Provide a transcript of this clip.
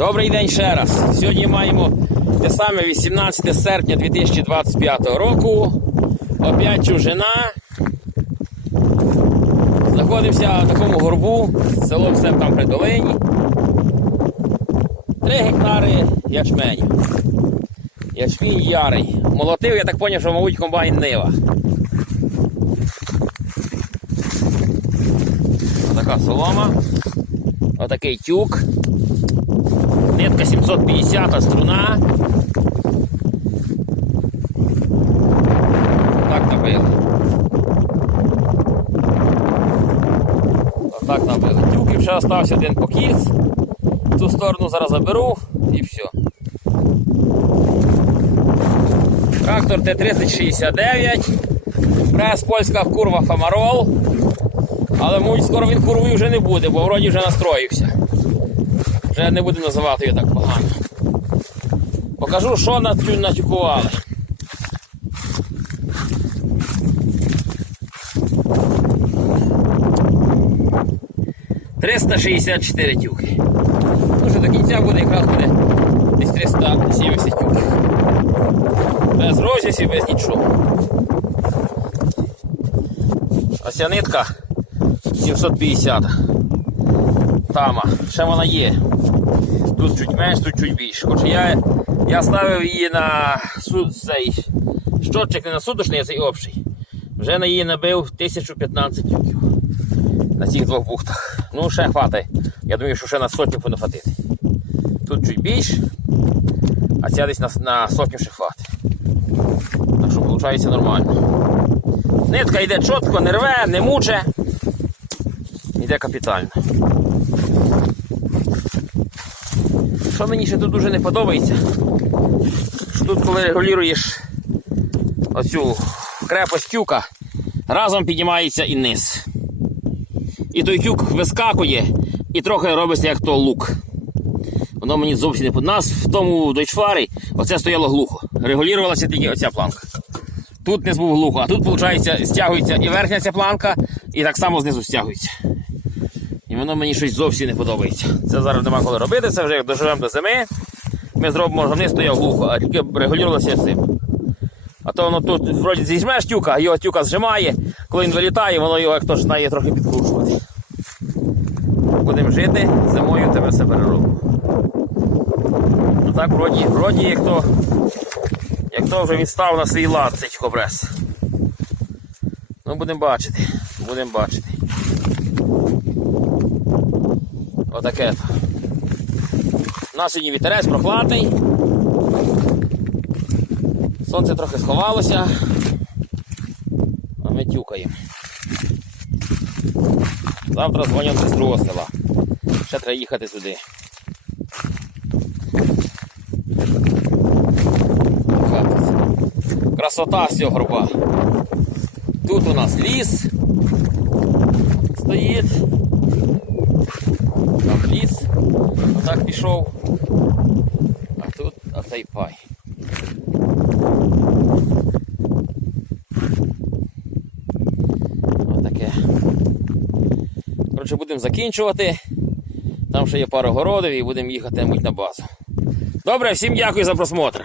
Добрий день ще раз. Сьогодні маємо те саме 18 серпня 2025 року. Опять чужина. Знаходимося в такому горбу, село все там при долині. Три гектари ячменю. Ячмінь ярий. Молотив, я так зрозумів, що, мабуть, комбайн нива. Така солома. Отакий тюк. Нитка 750 струна. Так набили. Отак набили. Тюк і вже залишився один покіс. Ту сторону зараз заберу і все. Трактор Т-3069. Прес польська курва Фамарол. Але мабуть, скоро він курвою вже не буде, бо вроді вже настроївся. Вже не буду називати його так погано. Покажу, що натю- натюкували. «364 тюки. Ну до кінця буде якраз буде десь 370 тюків. Без розісів, без нічого. Ось нитка 750. Тама. Ще вона є. Тут чуть менше, тут чуть більше. Хоча я, я ставив її на суд цей щотчик не на судочний, а цей общий. Вже на її набив 1015 тюків. На цих двох бухтах. Ну, ще хватає. Я думаю, що ще на сотню буде хватити. Тут чуть більше, а ця десь на, на сотню ще хватить. Так що виходить нормально. Нитка йде чітко, не рве, не муче. Йде капітально. Що мені ще тут дуже не подобається, що тут коли регулюєш оцю крепость тюка, разом піднімається і низ. І той тюк вискакує і трохи робиться як то лук. Воно мені зовсім не под нас в тому дойчфларі оце стояло глухо. Регулювалася тільки оця планка. Тут не був глухо, а тут, виходить, стягується і верхня ця планка, і так само знизу стягується. І воно мені щось зовсім не подобається. Це зараз нема коли робити, це вже як доживемо до зими. Ми зробимо, не стояв глухо, а тільки регулювалося цим. А то воно тут вроді зіжмеш тюка, його тюка зжимає, коли він вилітає, воно його як то ж знає трохи підкручувати. Будемо жити, зимою тебе все переробимо. Ну так, вроді, вроді як то, як то вже він став на свій лад, цей чкобрес. Ну будемо бачити, будемо бачити. Отаке. У нас сьогодні вітерець прохладний. Сонце трохи сховалося, а ми тюкаємо. Завтра дзвонять з другого села. Ще треба їхати тут Красота з цього горба. Тут у нас ліс стоїть. Там ліс. Отак пішов. А тут оцей пай. Отаке. Коротше, будемо закінчувати. Там ще є пара городів і будемо їхати мабуть, на базу. Добре, всім дякую за просмотр.